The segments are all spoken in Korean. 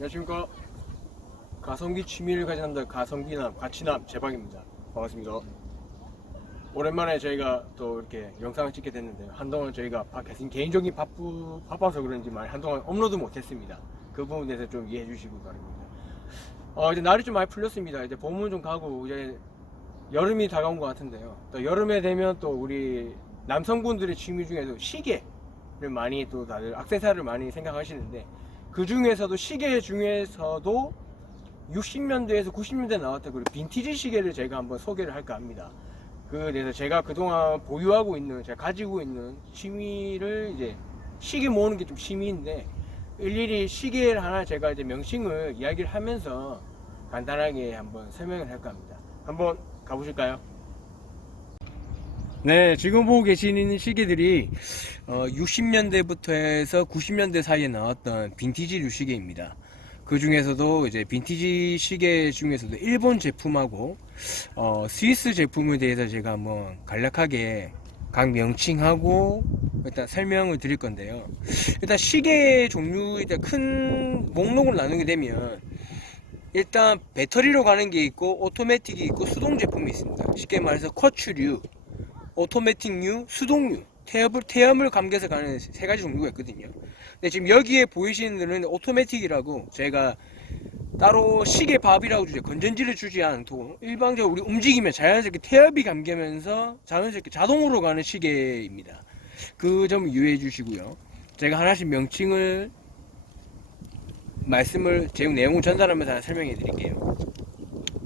안녕하십니까. 가성비 취미를 가진 남자 가성비남 가치남 제박입니다. 반갑습니다. 오랜만에 저희가 또 이렇게 영상을 찍게 됐는데요. 한동안 저희가 개인적인 바빠서 그런지 한동안 업로드 못했습니다. 그 부분에 대해서 좀 이해해 주시기 바랍니다. 이제 날이 좀 많이 풀렸습니다. 이제 봄은 좀 가고 이제 여름이 다가온 것 같은데요. 또 여름에 되면 또 우리 남성분들의 취미 중에도 시계를 많이 또 다들 액세서리를 많이 생각하시는데, 그 중에서도 시계 중에서도 60년대에서 90년대 나왔던 그 빈티지 시계를 제가 한번 소개를 할까 합니다. 그래서 제가 그동안 보유하고 있는, 제가 가지고 있는 취미를 이제 시계 모으는 게 좀 취미인데, 일일이 시계를 하나 제가 이제 명칭을 이야기를 하면서 간단하게 한번 설명을 할까 합니다. 한번 가보실까요? 네, 지금 보고 계시는 시계들이 60년대부터 해서 90년대 사이에 나왔던 빈티지류 시계입니다. 그 중에서도 이제 빈티지 시계 중에서도 일본 제품하고 스위스 제품에 대해서 제가 한번 간략하게 각 명칭하고 일단 설명을 드릴 건데요. 일단 시계 종류, 일단 큰 목록을 나누게 되면, 일단 배터리로 가는 게 있고 오토매틱이 있고 수동 제품이 있습니다. 쉽게 말해서 쿼츠류, 오토매틱류, 수동류, 태염을 감겨서 가는 세 가지 종류가 있거든요. 근데 지금 여기에 보이시는 거는 오토매틱이라고, 제가 따로 시계 밥이라고 주죠. 건전지를 주지 않고 일반적으로 우리 움직이면 자연스럽게 태엽이 감기면서 자연스럽게 자동으로 가는 시계입니다. 그 점 유의해 주시고요. 제가 하나씩 명칭을 제용 내용을 전달하면서 하나 설명해 드릴게요.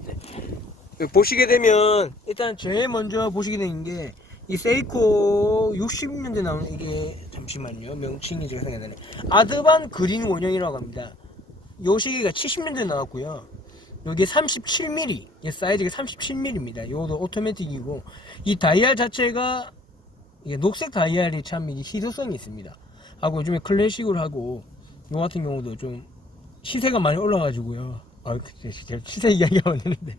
네. 보시게 되면 일단 제일 먼저 보시게 되는 게 이 세이코 60년대 나온, 이게 잠시만요, 명칭이 제가 생각이 나네. 아드반 그린 원형이라고 합니다. 요 시계가 70년대 나왔고요. 여기 37mm, 사이즈가 37mm입니다. 요것도 오토매틱이고, 이 다이얼 자체가 이게 녹색 다이얼이 참 이게 희소성이 있습니다. 하고 요즘에 클래식으로 하고, 요 같은 경우도 좀 시세가 많이 올라가지고요. 제가 시세 이야기하면 되는데,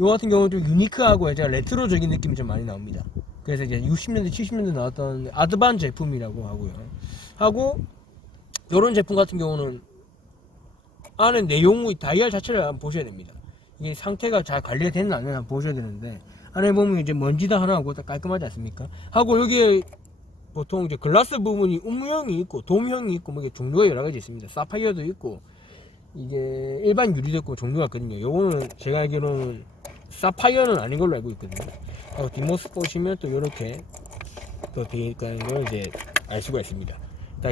요 같은 경우는 좀 유니크하고 이제 레트로적인 느낌이 좀 많이 나옵니다. 그래서 이제 60년대, 70년대 나왔던 아드반 제품이라고 하고요. 하고, 요런 제품 같은 경우는 안에 내용의 다이얼 자체를 한번 보셔야 됩니다. 이게 상태가 잘 관리가 됐나 안 됐나 보셔야 되는데, 안에 보면 이제 먼지다 하나 하고 딱 깔끔하지 않습니까? 하고 여기에 보통 이제 글라스 부분이 음영이 있고 돔형이 있고 뭐 이게 종류가 여러 가지 있습니다. 사파이어도 있고 이게 일반 유리도 있고 종류가 있거든요. 요거는 제가 알기로는 사파이어는 아닌 걸로 알고 있거든요. 뒷모습 보시면 또 이렇게 또 되어 있다는 걸 이제 알 수가 있습니다.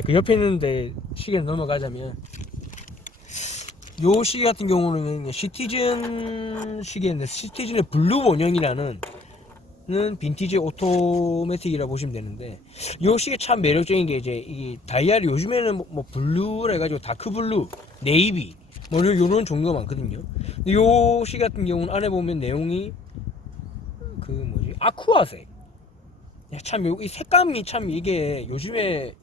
그 옆에 있는데 시계를 넘어가자면, 요 시계 같은 경우는 시티즌 시계인데, 시티즌의 블루 원형이라는 빈티지 오토매틱이라고 보시면 되는데, 요 시계 참 매력적인 게 이제 이 다이얼이 요즘에는 뭐 블루라 해가지고 다크 블루, 네이비 뭐 요런 종류가 많거든요. 요 시계 같은 경우는 안에 보면 내용이 아쿠아색. 참 이 색감이 참 이게 요즘에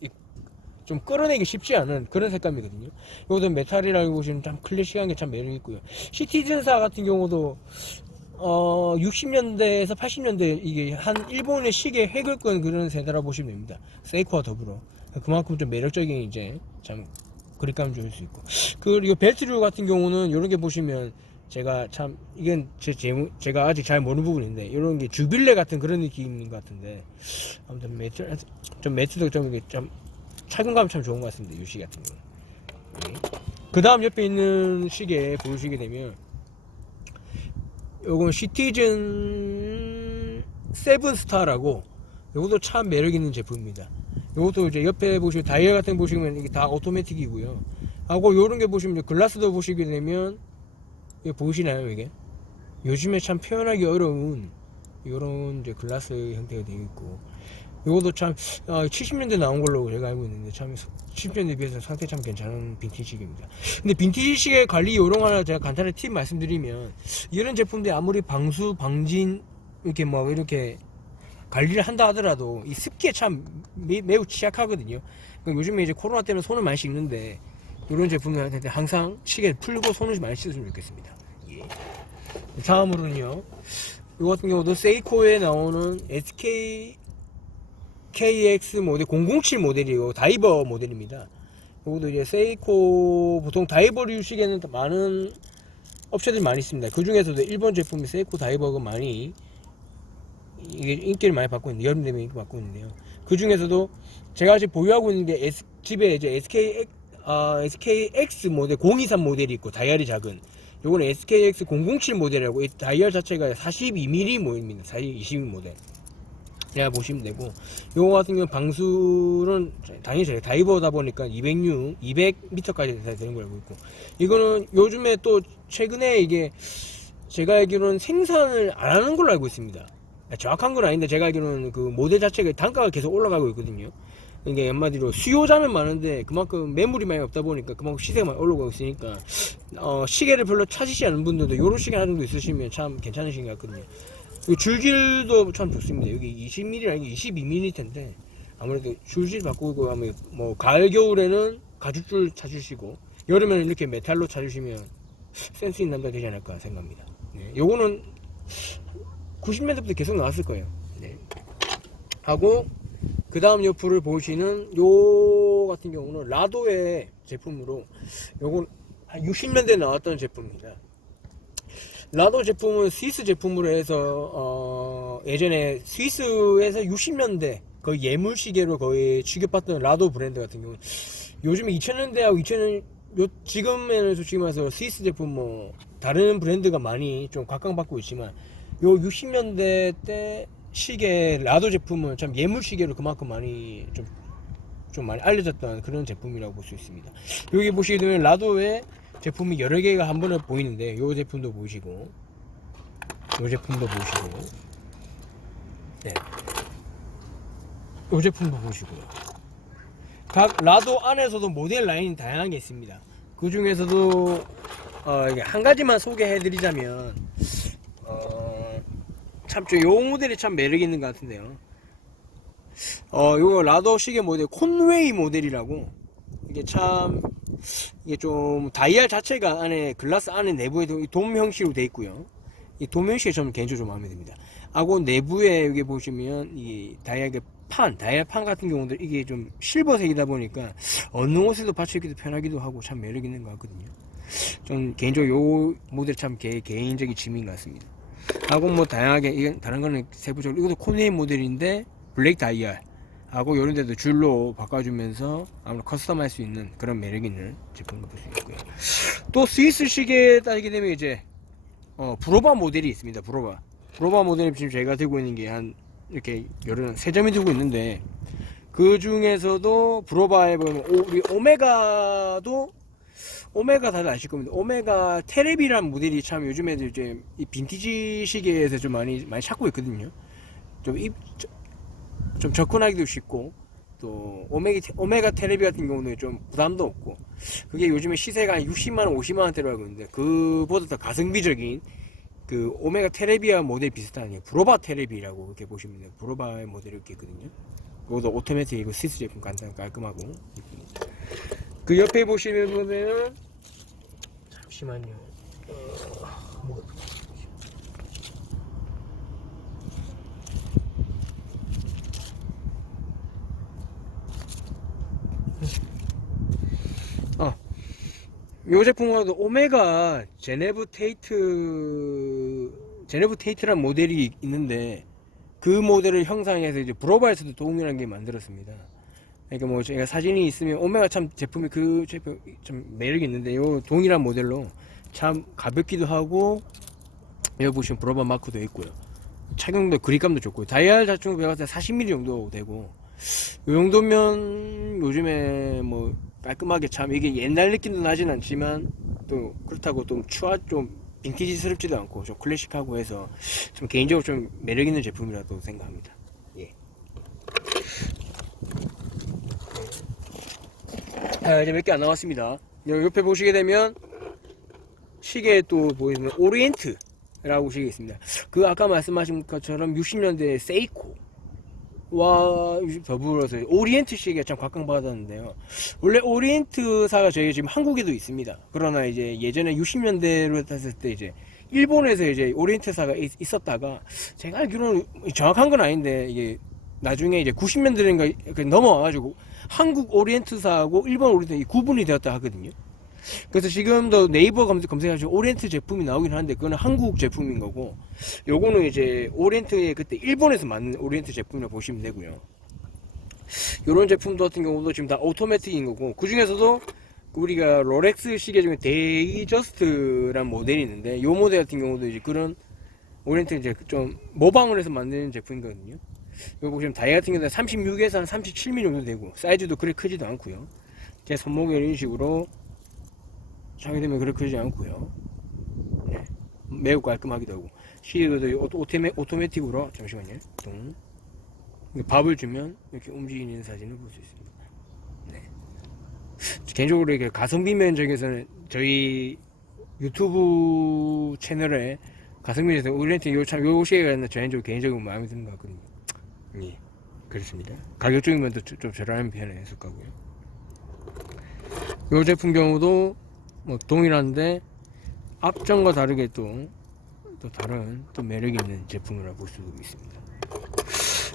좀 끌어내기 쉽지 않은 그런 색감이거든요. 이것도 메탈이라고 보시면 참 클래식한 게 참 매력이 있고요. 시티즌사 같은 경우도 60년대에서 80년대 이게 한 일본의 시계 획을 건 그런 세대라고 보시면 됩니다. 세이코와 더불어 그만큼 좀 매력적인 이제 참 그립감을 줄 수 있고, 그리고 벨트류 같은 경우는 이런 게 보시면, 제가 참 이건 제가 아직 잘 모르는 부분인데, 이런 게 주빌레 같은 그런 느낌인 것 같은데, 아무튼 매트도 좀 착용감 참 좋은 것 같습니다. 이 시계 같은 경우. 네. 그 다음 옆에 있는 시계 보시게 되면, 요건 시티즌 세븐스타라고, 요것도 참 매력 있는 제품입니다. 요것도 이제 옆에 보시면 다이얼 같은 거 보시면 이게 다 오토매틱이고요. 하고 요런 게 보시면 이제 글라스도 보시게 되면, 이게 보이시나요, 이게? 요즘에 참 표현하기 어려운 요런 이제 글라스 형태가 되어 있고, 요것도 참 70년대 나온 걸로 제가 알고 있는데, 참 70년대에 비해서 상태 참 괜찮은 빈티지 시계입니다. 근데 빈티지 시계 관리 요령 하나 제가 간단히 팁 말씀드리면, 이런 제품들 아무리 방진 이렇게 이렇게 관리를 한다 하더라도 이 습기에 참 매우 취약하거든요. 그러니까 요즘에 이제 코로나 때문에 손을 많이 씻는데, 이런 제품들한테 항상 시계 풀고 손을 많이 씻으면 좋겠습니다. 예. 다음으로는요, 이 같은 경우도 세이코에 나오는 SK KX 모델 007 모델이고 다이버 모델입니다. 요것도 이제 세이코 보통 다이버류 시계는 많은 업체들이 많이 있습니다. 그 중에서도 일본 제품이 세이코 다이버가 많이 이게 인기를 많이 받고 있는데, 여름 되면 인기 받고 있는데요. 그 중에서도 제가 지금 보유하고 있는 게 집에 이제 SKX 모델 023 모델이 있고 다이얼이 작은, 요거는 SKX 007 모델이라고, 이 다이얼 자체가 42mm 모델입니다. 22 모델. 제가 보시면 되고, 요거 같은 경우는 방수는 당연히 제가 다이버다 보니까 200m까지 되는 걸 알고 있고, 이거는 요즘에 또 최근에 이게 제가 알기로는 생산을 안 하는 걸로 알고 있습니다. 정확한 건 아닌데 제가 알기로는 그 모델 자체가 단가가 계속 올라가고 있거든요. 이게 한마디로 수요자는 많은데 그만큼 매물이 많이 없다 보니까 그만큼 시세가 많이 올라가고 있으니까 시계를 별로 찾으시지 않는 분들도 요런 시계 하나 정도 있으시면 참 괜찮으신 것 같거든요. 줄길도 참 좋습니다. 여기 20mm 아니고 22mm 텐데 아무래도 줄길 바꾸고 하면 뭐 가을 겨울에는 가죽줄 찾으시고 여름에는 이렇게 메탈로 찾으시면 센스 있는 남자 되지 않을까 생각합니다. 네, 요거는 90년대부터 계속 나왔을 거예요. 네. 하고 그 다음 옆을 보시는 요 같은 경우는 라도의 제품으로, 요건 한 60년대에 나왔던 제품입니다. 라도 제품은 스위스 제품으로 해서 예전에 스위스에서 60년대 거의 예물 시계로 거의 취급받던 라도 브랜드 같은 경우는 요즘 2000년대하고 2000년 지금에는 솔직히 말해서 스위스 제품 뭐 다른 브랜드가 많이 좀 각광받고 있지만, 요 60년대 때 시계 라도 제품은 참 예물 시계로 그만큼 많이 좀 많이 알려졌던 그런 제품이라고 볼 수 있습니다. 여기 보시게 되면 라도의 제품이 여러 개가 한 번에 보이는데, 요 제품도 보시고 요 제품도 보시고, 네, 요 제품도 보시고요. 각 라도 안에서도 모델 라인이 다양한 게 있습니다. 그 중에서도 한 가지만 소개해 드리자면 참 요 모델이 참 매력 있는 것 같은데요. 요거 라도 시계 모델 콘웨이 모델이라고, 이게 좀 다이얼 자체가 안에 글라스 안에 내부에 돔 형식으로 되어 있고요. 이 돔 형식이 저는 개인적으로 좀 마음에 듭니다. 하고 내부에 여기 보시면 이 다이얼 판 같은 경우도 이게 좀 실버색이다 보니까 어느 옷에도 받쳐입기도 편하기도 하고 참 매력 있는 것 같거든요. 전 개인적으로 요 모델 참 개인적인 취미인 것 같습니다. 하고 뭐 다양하게, 이건 다른 거는 세부적으로 이것도 콘웨이 모델인데 블랙 다이얼 하고 요런 데도 줄로 바꿔주면서 아무래도 커스텀 할 수 있는 그런 매력 있는 제품을 볼 수 있고요. 또 스위스 시계에 따르게 되면 이제 브로바 모델이 있습니다. 브로바 모델이 지금 제가 들고 있는 게 한 이렇게 여러 세 점이 들고 있는데, 그 중에서도 브로바에 보면 우리 오메가 다들 아실 겁니다. 오메가 테레비라는 모델이 참 요즘에도 이제 이 빈티지 시계에서 좀 많이 찾고 있거든요. 좀 접근하기도 쉽고, 또 오메가 테레비 같은 경우는 좀 부담도 없고, 그게 요즘에 시세가 한 60만원 50만원대로 알고 있는데, 그보다 더 가성비적인 그 오메가 테레비와 모델 비슷한 브로바 테레비라고 이렇게 보시면 돼요. 브로바의 모델이 이렇게 있거든요. 그것도 오토매틱이고 스위스 제품 간단 깔끔하고. 그 옆에 보시면 잠시만요. 요 제품과도 오메가 제네브 테이트란 모델이 있는데, 그 모델을 형상해서 이제 브로바에서도 동일한 게 만들었습니다. 그러니까 뭐 제가 사진이 있으면 오메가 참 제품이 그 제품 좀 매력이 있는데, 요 동일한 모델로 참 가볍기도 하고, 여기 보시면 브로바 마크도 있고요. 착용도 그립감도 좋고, 다이얼 자체는 제가 봤을 때 40mm 정도 되고, 요 정도면 요즘에 뭐 깔끔하게 참 이게 옛날 느낌도 나진 않지만 또 그렇다고 좀 빈티지스럽지도 않고 좀 클래식하고 해서 좀 개인적으로 좀 매력 있는 제품이라고 생각합니다. 예. 이제 몇 개 안 남았습니다. 옆에 보시게 되면 시계에 또 보이면 오리엔트라고 시계 있습니다. 그 아까 말씀하신 것처럼 60년대 세이코 와 더불어서 오리엔트 시계가 참 각광받았는데요. 원래 오리엔트사가 저희 지금 한국에도 있습니다. 그러나 이제 예전에 60년대로 했을 때 이제 일본에서 이제 오리엔트사가 있었다가, 제가 알기로는 정확한 건 아닌데 이게 나중에 이제 90년대인가 넘어와가지고 한국 오리엔트사하고 일본 오리엔트 이 구분이 되었다 하거든요. 그래서 지금도 네이버 검색하시면 오리엔트 제품이 나오긴 하는데 그거는 한국 제품인 거고, 요거는 이제 오리엔트에 그때 일본에서 만든 오리엔트 제품이라고 보시면 되고요. 요런 제품도 같은 경우도 지금 다 오토매틱인 거고, 그 중에서도 우리가 롤렉스 시계 중에 데이저스트란 모델이 있는데, 요 모델 같은 경우도 이제 그런 오리엔트 이제 좀 모방을 해서 만드는 제품이거든요. 여기 보시면 다이 같은 경우는 36에서 한 37mm 정도 되고, 사이즈도 그리 크지도 않고요. 제 손목에 이런 식으로 장이 그렇게 크지 않고요. 네, 매우 깔끔하기도 하고, 시계도 오토매틱으로, 잠시만요, 밥을 주면 이렇게 움직이는 사진을 볼 수 있습니다. 네. 개인적으로 이렇게 가성비 면적에서는 저희 유튜브 채널에 가성비 면에서 오리엔트 요 시계가 저희적으로 개인적으로 마음에 드는 것 같거든요. 예, 그렇습니다. 가격적인 면도 좀 저렴한 편에 속하고요. 요 제품 경우도 뭐 동일한데 앞전과 다르게 또 다른 또 매력 있는 제품이라고 볼 수 있습니다.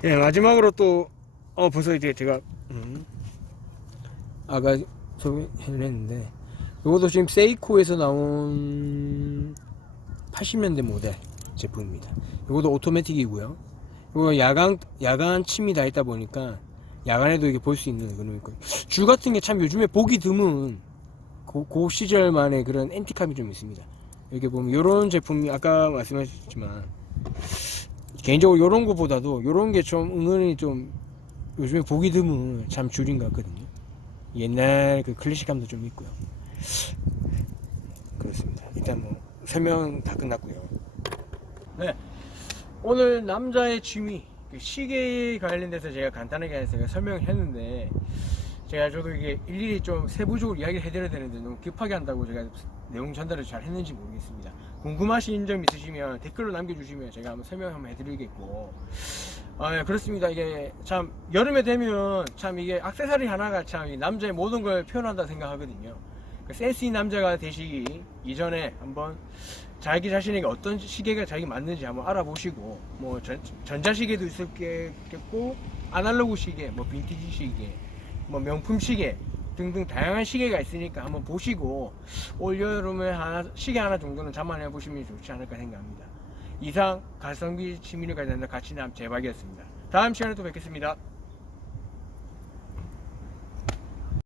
예, 마지막으로 또 벌써 이제 제가 아까 소개를 했는데, 이것도 지금 세이코에서 나온 80년대 모델 제품입니다. 이것도 오토매틱이고요. 이거 야간 침이 다 있다 보니까 야간에도 이게 볼 수 있는 그런 거. 줄 같은 게 참 요즘에 보기 드문 그 시절만의 그런 앤티감이 좀 있습니다. 이렇게 보면 요런 제품이 아까 말씀하셨지만 개인적으로 요런 거보다도 요런 게 좀 은근히 좀 요즘에 보기 드문 참 줄인 것 같거든요. 옛날 그 클래식감도 좀 있고요. 그렇습니다. 일단 뭐 설명 다 끝났고요. 네, 오늘 남자의 취미 시계에 관련돼서 제가 간단하게 제가 설명을 했는데, 저도 이게 일일이 좀 세부적으로 이야기를 해드려야 되는데 너무 급하게 한다고 제가 내용 전달을 잘 했는지 모르겠습니다. 궁금하신 점 있으시면 댓글로 남겨주시면 제가 한번 설명 한번 해드리겠고, 네, 그렇습니다. 이게 참 여름에 되면 참 이게 액세서리 하나가 참 남자의 모든 걸 표현한다 생각하거든요. 센스 있는 남자가 되시기 이전에 한번 자기 자신에게 어떤 시계가 자기 맞는지 한번 알아보시고, 뭐 전자시계도 있었겠고 아날로그 시계, 뭐 빈티지 시계, 뭐 명품 시계 등등 다양한 시계가 있으니까 한번 보시고 올 여름에 시계 하나 정도는 장만해 보시면 좋지 않을까 생각합니다. 이상 가성비 취미를 가진다 가치남 제박이었습니다. 다음 시간에 또 뵙겠습니다.